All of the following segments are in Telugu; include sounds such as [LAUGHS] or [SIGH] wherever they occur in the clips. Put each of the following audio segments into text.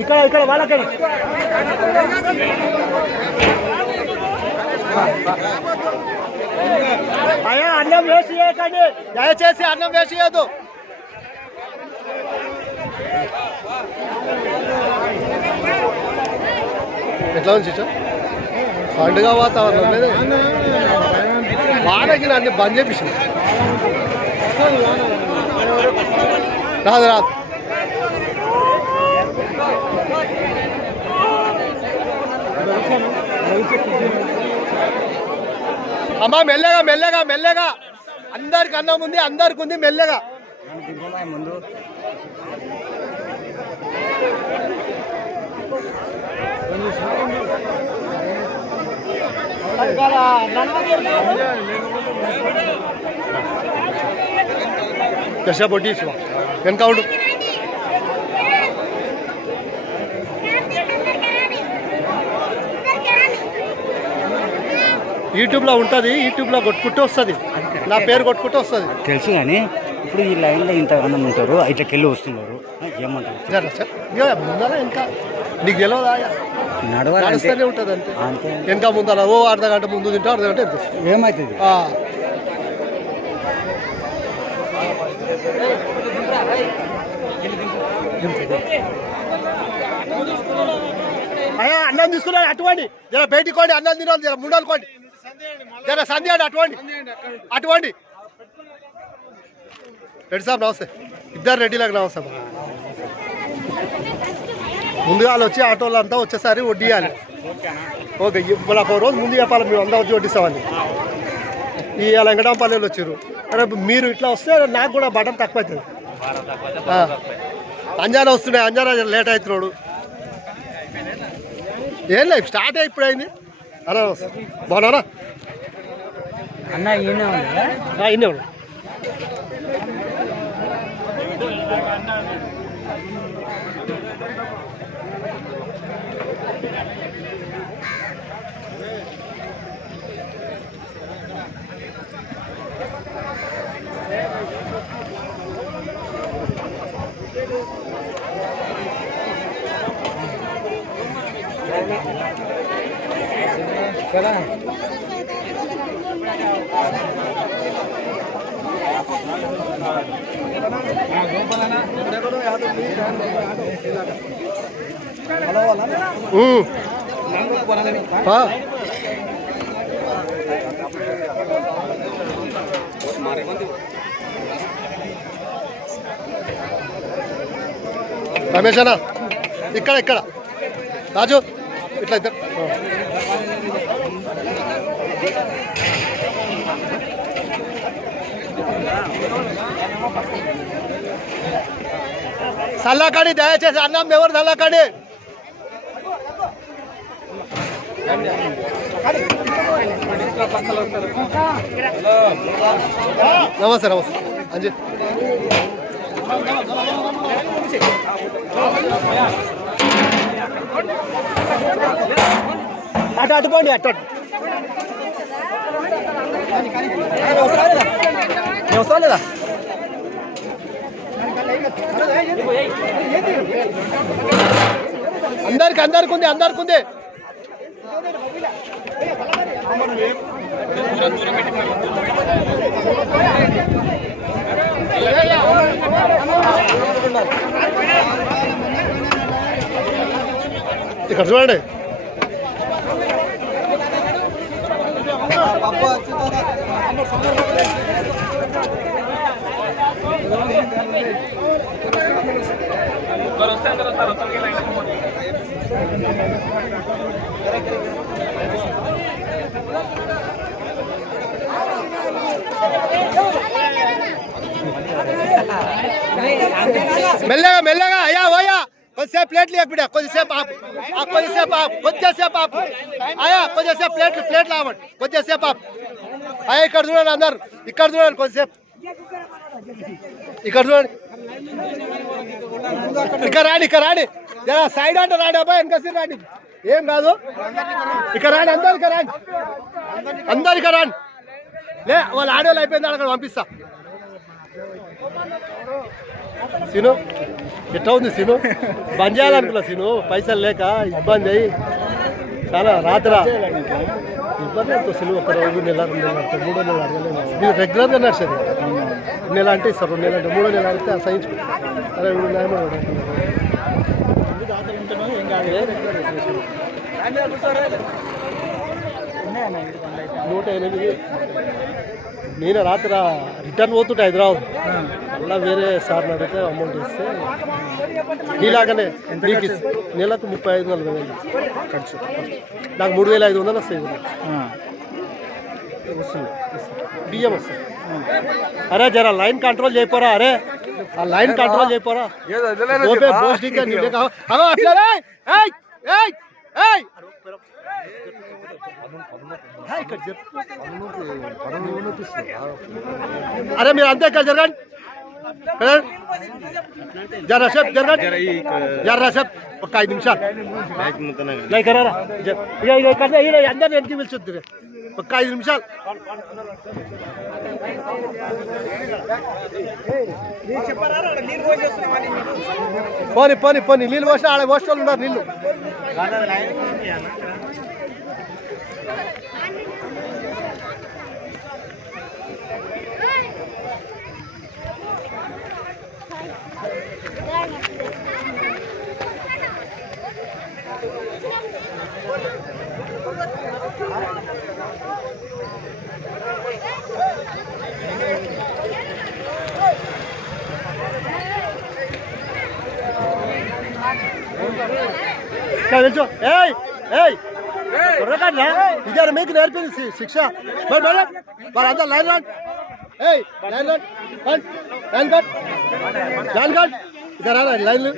ఇక్కడ ఇక్కడ వాళ్ళకి అయ్యా అన్నం వేస్ట్ చేయకండి. దయచేసి అన్నం వేస్ట్ చేయొద్దు. ఎట్లా ఉంది పండుగ వాతావరణం లేదు? వానకి అన్ని బంద్ చేపించింది రాదు రాదు. అమ్మా మెల్లగా మెల్లగా మెల్లగా. అందరికి అన్నం ఉంది అందరికి ఉంది మెల్లగా. ముందు పొట్టి శివ వెనక ఉండు యూట్యూబ్లో ఉంటుంది యూట్యూబ్లో కొట్టుకుంటూ వస్తుంది. నా పేరు కొట్టుకుంటూ వస్తుంది. తెలుసు కానీ ఇప్పుడు ఈ లైన్లో ఇంత ఉంటారు ఇట్లకెళ్ళి వస్తున్నారు. ఏమంటారు? ఇక ముందర ఇంకా. నీకు తెలియదా నడవాలి నడుస్తూనే ఉంటుంది అంతే. వెనక ముందర ఓ అర్ధ గంట ముందు తింటా అర్ధ గంట. ఏమవుతుంది ఆ. అయ్యా అన్నం తీసుకున్నాడు అటువంటి. జర బయటికోండి అన్నం తినాలి జర ముండలుకోండి జర సంధ్య అండి అటువంటి. అటువంటి. రెడ్డి సాబ్ నమస్తే. ఇద్దరు రెడ్డిలకు నమస్తే ముందుగా వాళ్ళు వచ్చి ఆటోలు అంతా వచ్చేసరి వడ్డీయాలి. ఓకే ఇప్పుడు ఒక రోజు ముందు చెప్పాలి మేము అందరూ వచ్చి వడ్డిస్తామని. ఈ వెంకటాంపల్లిలో వచ్చారు రేపు మీరు ఇట్లా వస్తే నాకు కూడా బటన్ తక్కువ అవుతుంది ఆ. అంజానా వస్తున్నాయి అంజానా లేట్ అవుతున్నాడు. ఏం లేదు స్టార్ట్ అయ్యి ఇప్పుడు అయింది. అలా బాగున్నారా అన్న ఈయన ఉందా ఇన్నే ఉన్నాడు ఉమ్. ఆ. రమేష్ అన్న ఇక్కడ ఇక్కడ రాజు ఇట్లా ఇద్దరు సల్లకాడి దయచేసి అన్నం ఎవరు సల్లకాడి నమస్తే నమస్తే అంజీ అటు అటు పోండి అటు అటు. వస్తా లేదా? అందరికి అందరికి ఉంది అందరికి ఉంది. ఇక్కడ చూడండి. మెల్లగా మెల్లగా అయ్యా ఓయా కొద్దిసేపు ప్లేట్లు ఎప్పుడే కొద్దిసేపు ఆపు. ఆ, కొద్దిసేపు ఆపు. కొద్దిసేపు ఆపు. అయ్యా కొద్దిసేపు ప్లేట్లు ప్లేట్లు ఆపండి కొద్దిసేపు ఆపు. అయ్యా ఇక్కడ చూడండి అందరు. ఇక్కడ చూడండి కొద్దిసేపు. ఇక్కడ చూడండి. ఇక్కడ రాడి ఇక్కడ రాడి. జరా సైడ్ అంటే రాడి అబ్బాయి వెనకసి రాడి. ఏం కాదు. ఇక్కడ రాండి అందరు ఇక్కడ రాండి. అందరు ఇక్కడ రాండి. లే వాళ్ళ ఆడవాళ్ళు అయిపోయింది అక్కడ పంపిస్తా. సిను ఎట్లా ఉంది సిను? బంద్ చేయాలనుకున్నా సిను పైసలు లేక ఇబ్బంది అయ్యి చాలా రాత్రా ఇబ్బంది అవుతుంది సిను? ఒక రోజు నెల రెండు నెలలు అంటే మూడో నెలలు అడగలేదు. మీరు రెగ్యులర్గా నడిచేది నెల అంటే ఇస్తారు రెండు నెలలు అంటే మూడో నెలలు అంటే అసహించుకుంటారు అరే ఇప్పుడు న్యాయమో నూట ఎనిమిది. నేను రాత్రి రిటర్న్ పోతుంటే హైదరాబాద్. మళ్ళీ వేరే సార్ని అడిగితే అమౌంట్ ఇస్తే నీలాగానే నీకు నెలకు ముప్పై ఐదు నలభై వేలు. ఖర్చు. నాకు మూడు వేల ఐదు వందలు వస్తాయి. వస్తుంది. బియ్యం వస్తుంది. అరే జర లైన్ కంట్రోల్ చేయపోరా అరే. ఆ లైన్ కంట్రోల్ చేయపోరా. ఓపే పోస్టింగ్ [LAUGHS] నీళ్ళే అరే మీరు అంతే ఇక్కడ జరగండి. కదా? జర సేపు జరగండి. జర సేపు ఒక ఐదు నిమిషాలు. అందరిని వెనక్కి పిలిచొద్దు ఒక ఐదు నిమిషాలు. పోని పోని పోని. నీళ్ళు పోసిన ఆడ పోసిన వాళ్ళు ఉన్నారు నీళ్ళు. నిల్చో ఏయ్ ఏయ్. దొరకట్లా ఇద్దరు మీకు నేర్పింది శిక్ష. మరి మేడం వాళ్ళంతా లైన్ రాండి ఏయ్ లైన్ రాండి. Line cut. Line cut. ఇద్దరు రా లైన్లు.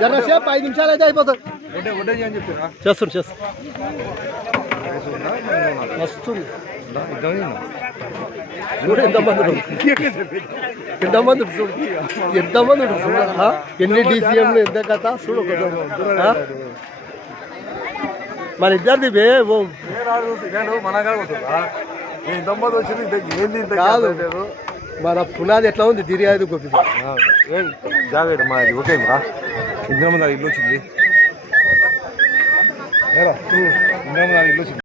జర సేపు ఐదు నిమిషాలు అయితే అయిపోతుంది చేస్తాను చేస్తాను వస్తుంది. చూడు ఎంతమంది. ఎంతమంది చూడు. ఎంతమంది చూడు? ఎన్ని డీసీఎంలు ఎంత కథ? చూడు ఒకసారి. ఆ? మన ఇద్దరిది కాదు. మన పునాది ఎట్లా ఉంది తిరిగి గొప్ప జాగ్రత్త మాది ఓకే రా ఇంద్రమ్మ ఇల్లు వచ్చింది ఇంద్రమ్మ ఇల్లు వచ్చింది